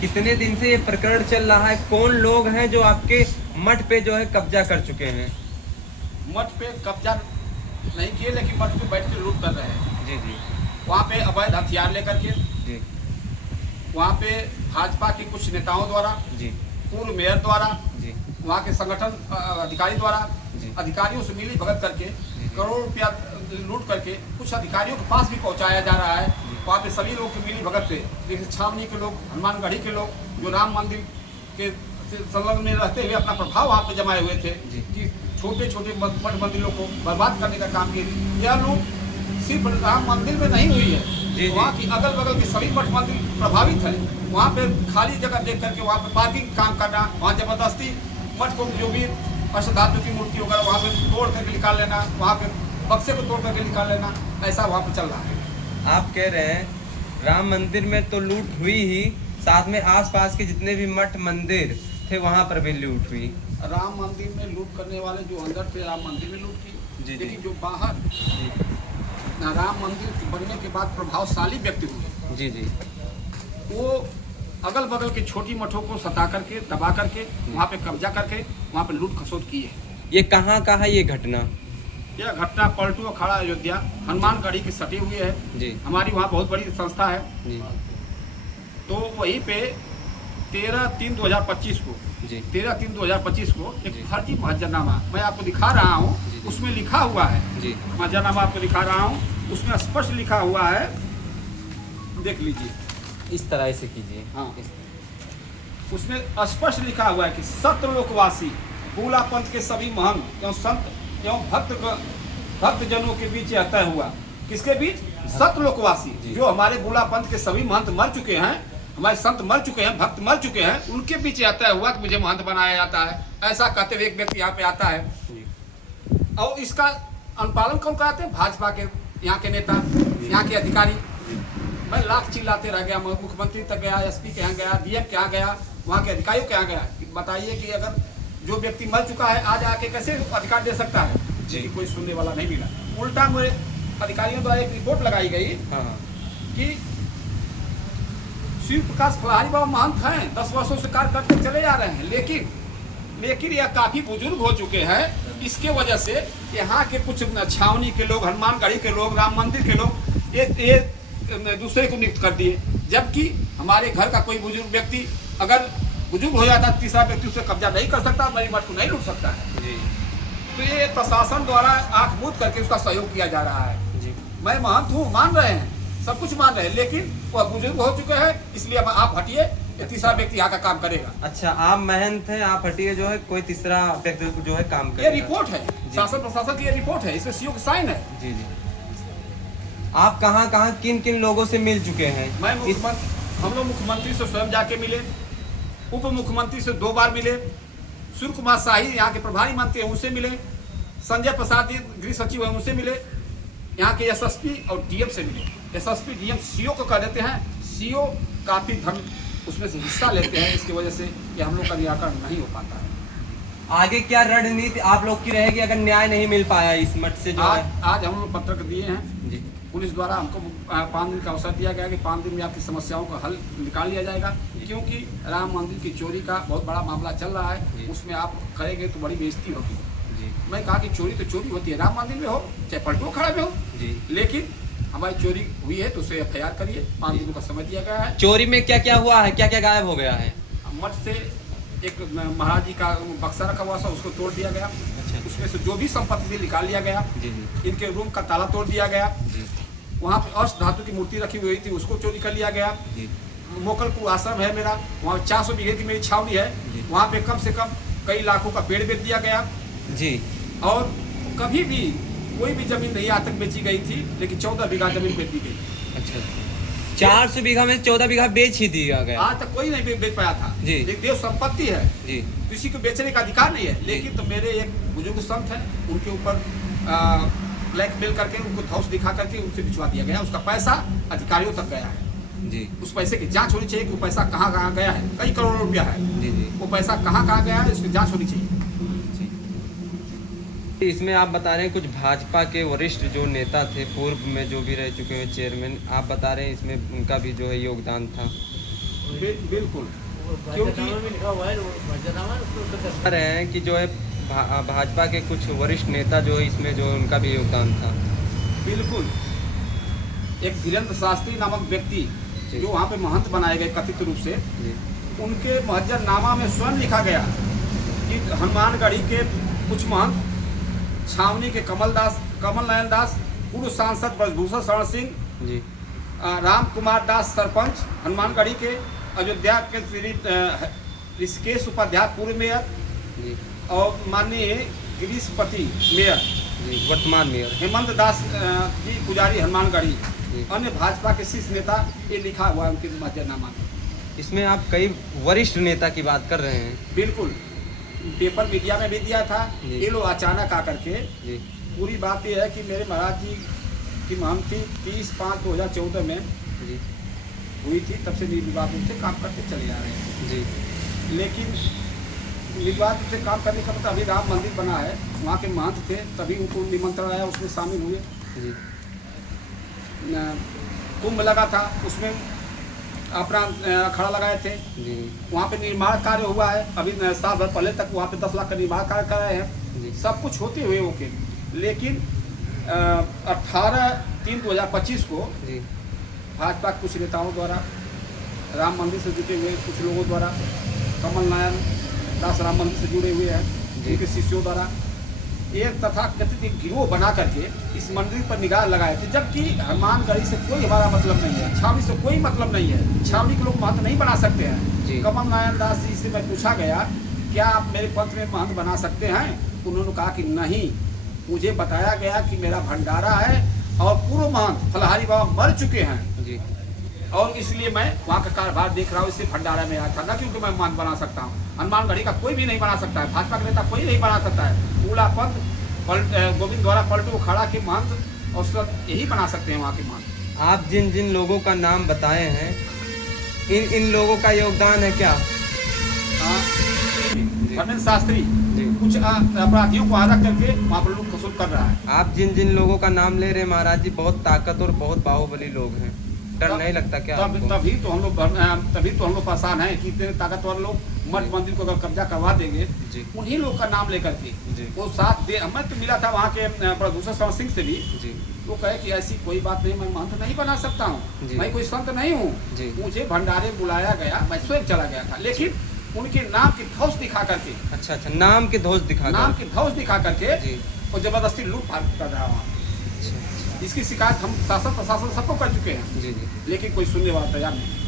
कितने दिन से ये प्रकरण चल रहा है? कौन लोग हैं जो आपके मठ पे जो है कब्जा कर चुके हैं? मठ पे कब्जा नहीं किए, लेकिन मठ पे बैठ के लूट कर रहे हैं। जी जी वहाँ पे अवैध हथियार लेकर के, जी वहाँ पे भाजपा के कुछ नेताओं द्वारा, जी पूर्व मेयर द्वारा, जी वहाँ के संगठन अधिकारी द्वारा, जी। अधिकारियों से मिली भगत करके जी। करोड़ों रुपया लूट करके कुछ अधिकारियों के पास भी पहुँचाया जा रहा है। वहाँ पे सभी लोग की मिली भगत से, जैसे छावनी के लोग, हनुमानगढ़ी के लोग, जो राम मंदिर के संलग्न में रहते हुए अपना प्रभाव वहाँ पे जमाए हुए थे जी। कि छोटे छोटे मठ मंदिरों को बर्बाद करने का काम किए। यह लूट सिर्फ राम मंदिर में नहीं हुई है, जी। वहाँ की अगल बगल के सभी मठ मंदिर प्रभावित है। वहाँ पे खाली जगह देख करके वहाँ पे पार्किंग काम करना, वहाँ जबरदस्ती मठ को जो भी अष्टधातु की मूर्ति वगैरह वहाँ पे तोड़ करके निकाल लेना, वहाँ पे बक्से को तोड़ करके निकाल लेना, ऐसा वहाँ पे चल रहा है। आप कह रहे हैं राम मंदिर में तो लूट हुई ही, साथ में आसपास के जितने भी मठ मंदिर थे वहाँ पर भी लूट हुई। राम मंदिर में लूट करने वाले जो अंदर थे राम मंदिर में लूट की, जी, जी। लेकिन जो बाहर जी राम मंदिर बनने के बाद प्रभावशाली व्यक्ति हुए, जी जी वो अगल बगल के छोटी मठों को सता करके, दबा करके, वहाँ पे कब्जा करके वहाँ पे लूट खसोट की है। ये कहाँ का है ये घटना? यह घटना पलटू अखाड़ा अयोध्या हनुमानगढ़ी की सटी हुई है। जी हमारी वहाँ बहुत बड़ी संस्था है। जी तो वहीं पे 13/3/2025 को जी 13/3/2025 को जी। एक फर्जी महजरनामा मैं आपको दिखा रहा हूँ, जी, जी। उसमें लिखा हुआ है, जी महजरनामा आपको दिखा रहा हूँ, उसमें स्पष्ट लिखा हुआ है, देख लीजिए। इस तरह से कीजिए। हाँ, उसमें स्पष्ट लिखा हुआ है कि सत्यलोकवासी बूला पंथ के सभी महंत एवं संत एवं भक्तजनों के बीच यह तय हुआ। किसके बीच? सत्यलोकवासी, जी। जो हमारे बूला पंथ के सभी महंत मर चुके हैं, हमारे संत मर चुके हैं, भक्त मर चुके हैं, उनके बीच यह तय हुआ कि मुझे महंत बनाया जाता है। ऐसा कहते हुए एक व्यक्ति यहाँ पे आता है, जी और इसका अनुपालन कौन कराते हैं? भाजपा के यहाँ के नेता, यहाँ के अधिकारी। मैं लाख चिल्लाते रह गया, मुख्यमंत्री तक गया, एसपी के यहाँ गया, डीएम के यहाँ गया, वहाँ के अधिकारियों के यहाँ गया कि बताइए कि अगर जो व्यक्ति मर चुका है आज आके कैसे अधिकार दे सकता है? जी। कोई सुनने वाला नहीं मिला। उल्टा मेरे अधिकारियों द्वारा एक रिपोर्ट लगाई गई हाँ हाँ कि शिव प्रकाश फलाहारी बाबा महंत हैं, 10 वर्षों से कार्य करते चले जा रहे हैं, लेकिन यह काफी बुजुर्ग हो चुके हैं। इसके वजह से यहाँ के कुछ छावनी के लोग, हनुमानगढ़ी के लोग, राम मंदिर के लोग ये दूसरे को नियुक्त कर दिए, जबकि हमारे घर का कोई बुजुर्ग व्यक्ति अगर बुजुर्ग हो जाता, तीसरा व्यक्ति उससे कब्जा नहीं कर सकता, मेरी मठ को नहीं लूट सकता है। जी तो ये प्रशासन द्वारा आंख मूंद करके उसका सहयोग किया जा रहा है। जी मैं महंत हूँ, मान रहे हैं, सब कुछ मान रहे हैं, लेकिन वह बुजुर्ग हो चुके हैं, इसलिए अब आप हटिए, तीसरा व्यक्ति यहाँ का काम करेगा। अच्छा, आप महंत हैं, आप हटिए, जो है कोई तीसरा व्यक्ति जो है काम ये करेगा। रिपोर्ट है, शासन प्रशासन की ये रिपोर्ट है, इसमें सीओ का साइन है। जी जी। आप कहाँ किन किन लोगों से मिल चुके हैं? मैं हम लोग मुख्यमंत्री से स्वयं जाके मिले, उप मुख्यमंत्री से 2 बार मिले, सूर्य कुमार शाही यहाँ के प्रभारी मंत्री हैं उनसे मिले, संजय प्रसाद गृह सचिव हैं उनसे मिले, यहाँ के एसएसपी और डीएम से मिले। एसएसपी डीएम सीओ को कह देते हैं, सीओ काफी धन उसमें से हिस्सा लेते हैं, इसकी वजह से कि हम लोग का निराकरण नहीं हो पाता है। आगे क्या रणनीति आप लोग की रहेगी अगर न्याय नहीं मिल पाया इस मठ से जो है? आज हम लोग पत्रक दिए हैं, जी पुलिस द्वारा हमको 5 दिन का अवसर दिया गया कि 5 दिन में आपकी समस्याओं का हल निकाल लिया जाएगा, क्योंकि राम मंदिर की चोरी का बहुत बड़ा मामला चल रहा है, उसमें आप करेंगे तो बड़ी बेइज्जती होगी। जी मैं कहा कि चोरी तो चोरी होती है, राम मंदिर में हो चाहे पलटू खड़ा में हो, जी। लेकिन हमारी चोरी हुई है तो उसे एफआईआर करिए, 5 दिनों का समय दिया गया है। चोरी में क्या क्या हुआ है, क्या क्या गायब हो गया है? मठ से एक महाराज जी का बक्सा रखा हुआ था, उसको तोड़ दिया गया। अच्छा उसमें से जो भी संपत्ति थी निकाल लिया गया। जी जी इनके रूम का ताला तोड़ दिया गया। जी वहाँ पे अष्ट धातु की मूर्ति रखी हुई थी, उसको चोरी कर लिया गया। जी मोकलपुर आश्रम है मेरा, वहाँ 400 बीघे की मेरी छावनी है, जी। वहाँ पे कम से कम कई लाखों का पेड़ बेच दिया गया। जी। और कभी भी कोई भी जमीन नहीं आज तक बेची गई थी, लेकिन 14 बीघा जमीन बेच दी गई। अच्छा, 400 बीघा में 14 बीघा बेच ही दिया गया। आज तक कोई नहीं बेच पाया था। जी। एक देव संपत्ति है, जी किसी को बेचने का अधिकार नहीं है, लेकिन तो मेरे एक बुजुर्ग संत हैं, उनके ऊपर ब्लैकमेल करके उनको धौस दिखा करके उनसे भिजवा दिया गया। उसका पैसा अधिकारियों तक गया है। जी उस पैसे की जांच होनी चाहिए कि वो पैसा कहाँ कहाँ गया है, कई करोड़ रुपया है। जी जी वो पैसा कहाँ कहाँ गया है, उसकी जांच होनी चाहिए। जी। इसमें आप बता रहे हैं कुछ भाजपा के वरिष्ठ जो नेता थे, पूर्व में जो भी रह चुके हैं चेयरमैन, आप बता रहे हैं इसमें उनका भी जो है योगदान था। बिल्कुल, भाजपा में भी लिखा हुआ है, भाजपा में उसको तो कह रहे हैं कि जो है भाजपा के कुछ वरिष्ठ नेता जो है इसमें जो उनका भी योगदान था। बिल्कुल। एक धीरेन्द्र शास्त्री नामक व्यक्ति जी। जो वहाँ पे महंत बनाए गए कथित रूप से, जी उनके महजरनामा में स्वयं लिखा गया कि हनुमानगढ़ी के कुछ महंत छावनी के कमल नयन दास, पूर्व सांसद ब्रजभूषण शरण सिंह, जी राम कुमार दास सरपंच हनुमानगढ़ी के, अयोध्या के श्री ऋषिकेश उपाध्याय पूर्व मेयर जी और माननीय गिरीशपति मेयर, जी वर्तमान मेयर। हेमंत दास जी पुजारी हनुमानगढ़ी, जी। अन्य भाजपा के शीर्ष नेता, ये लिखा हुआ है उनके महजरनामा में। इसमें आप कई वरिष्ठ नेता की बात कर रहे हैं। बिल्कुल, पेपर मीडिया में भी दिया था। जी। ये लोग अचानक आकर के, जी पूरी बात यह है कि मेरे महाराज जी की महंती 30/5/2014 में जी हुई थी, तब से निर्विवाद रूप से काम करते चले जा रहे हैं। जी लेकिन निर्विवाद रूप से काम करने का मतलब अभी राम मंदिर बना है, वहाँ के महंत थे, तभी उनको निमंत्रण आया, उसमें शामिल हुए। जी कुंभ लगा था, उसमें अपना अखाड़ा लगाए थे। जी वहाँ पे निर्माण कार्य हुआ है, अभी साल भर पहले तक वहाँ पे 10 लाख का निर्माण कार्य कराए हैं। जी सब कुछ होते हुए ओके, लेकिन 18/3/2025 को जी भाजपा के कुछ नेताओं द्वारा, राम मंदिर से जुटे हुए कुछ लोगों द्वारा, कमल नयन दास राम मंदिर से जुड़े हुए हैं, जी। उनके शिष्यों द्वारा एक तथाकथित एक गिरोह बना करके इस मंदिर पर निगाह लगाए थे, जबकि हनुमानगढ़ी से कोई हमारा मतलब नहीं है, छावनी से कोई मतलब नहीं है। छावनी के लोग महंत नहीं बना सकते हैं। जी। कमल नयन दास जी से मैं पूछा गया, क्या आप मेरे पंथ में महंत बना सकते हैं? उन्होंने कहा कि नहीं, मुझे बताया गया कि मेरा भंडारा है और पूर्व महंत फलहारी बाबा मर चुके हैं, जी और इसलिए मैं वहाँ का कारोबार देख रहा हूँ, इससे भंडारा में आया था, न क्योंकि मैं महंत बना सकता हूँ। हनुमानगढ़ी का कोई भी नहीं बना सकता है, भाजपा का नेता कोई नहीं बना सकता है। पूरा पंथ गोविंद द्वारा पलटू अखाड़ा के महंत और सब यही बना सकते हैं वहाँ के महंत। आप जिन जिन लोगों का नाम बताए हैं, इन लोगों का योगदान है क्या? धर्मेंद्र शास्त्री जी। कुछ अपराधियों को आधा करके वहाँ पर लूट खसोट कर रहा है। आप जिन जिन लोगों का नाम ले रहे हैं महाराज जी, बहुत ताकत और बहुत बाहुबली लोग हैं। डर नहीं लगता क्या आपको? तभी तो हम लोग परेशान हैं कि इतने ताकतवर लोग मठ मंदिर को अगर कब्जा करवा देंगे, जी उन्हीं लोग का नाम लेकर के जी वो साथ दे। मैं तो मिला था वहाँ के प्रभूषण शरण सिंह से भी, जी वो कहे कि ऐसी कोई बात नहीं, मैं महंत नहीं बना सकता हूँ, जी। मैं कोई संत नहीं हूँ। जी। मुझे भंडारे बुलाया गया, मैं स्वयं चला गया था, लेकिन उनके नाम की धौस दिखा करके, अच्छा अच्छा, नाम के धौस दिखा नाम कर। की धौस दिखा करके जी वो जबरदस्ती लूटपाट कर रहा वहाँ। अच्छा अच्छा इसकी शिकायत हम शासन प्रशासन सबको कर चुके हैं, जी जी लेकिन कोई सुनने वाला तैयार नहीं।